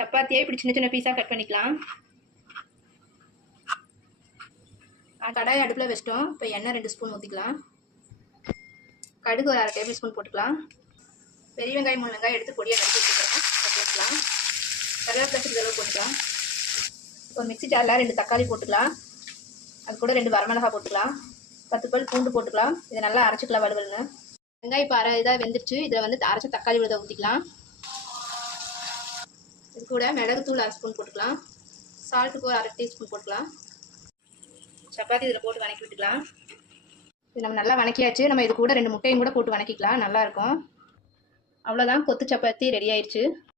சப்பாத்தியை இப்படி சின்ன சின்ன பீஸாக கட் பண்ணிக்கலாம். கடாய் அடுப்பில் வச்சிட்டோம். இப்போ எண்ணெய் 2 ஸ்பூன் ஊற்றிக்கலாம். கடுகு ஒரு 1/2 டேபிள் ஸ்பூன் போட்டுக்கலாம். பெரிய வெங்காயம் 3 வெங்காயம் எடுத்து பொடியாக நறுக்கி வச்சுக்கலாம். போட்டுக்கலாம். கருவேப்பிலை சிறிதளவு போட்டுக்கலாம். இப்போ மிக்ஸி ஜாரில் 2 தக்காளி போட்டுக்கலாம். அது கூட 2 வரமிளகாய் போட்டுக்கலாம். 10 பல் பூண்டு போட்டுக்கலாம். இதை நல்லா அரைச்சிக்கலாம் வலுவலுன்னு. வெங்காயம் இப்போ அரை இதாக வெந்துருச்சு. இதில் வந்து அரைச்ச தக்காளி விழுத ஊற்றிக்கலாம். இது கூட மிளகுத்தூள் 1/2 ஸ்பூன் போட்டுக்கலாம். சால்ட்டுக்கு ஒரு 1/2 டீஸ்பூன் போட்டுக்கலாம். சப்பாத்தி இதில் போட்டு வணக்கி விட்டுக்கலாம். இது நம்ம நல்லா வணக்கியாச்சு. நம்ம இது கூட 2 முட்டையும் கூட போட்டு வணக்கிக்கலாம். நல்லாயிருக்கும். அவ்வளோதான், கொத்து சப்பாத்தி ரெடி ஆயிடுச்சு.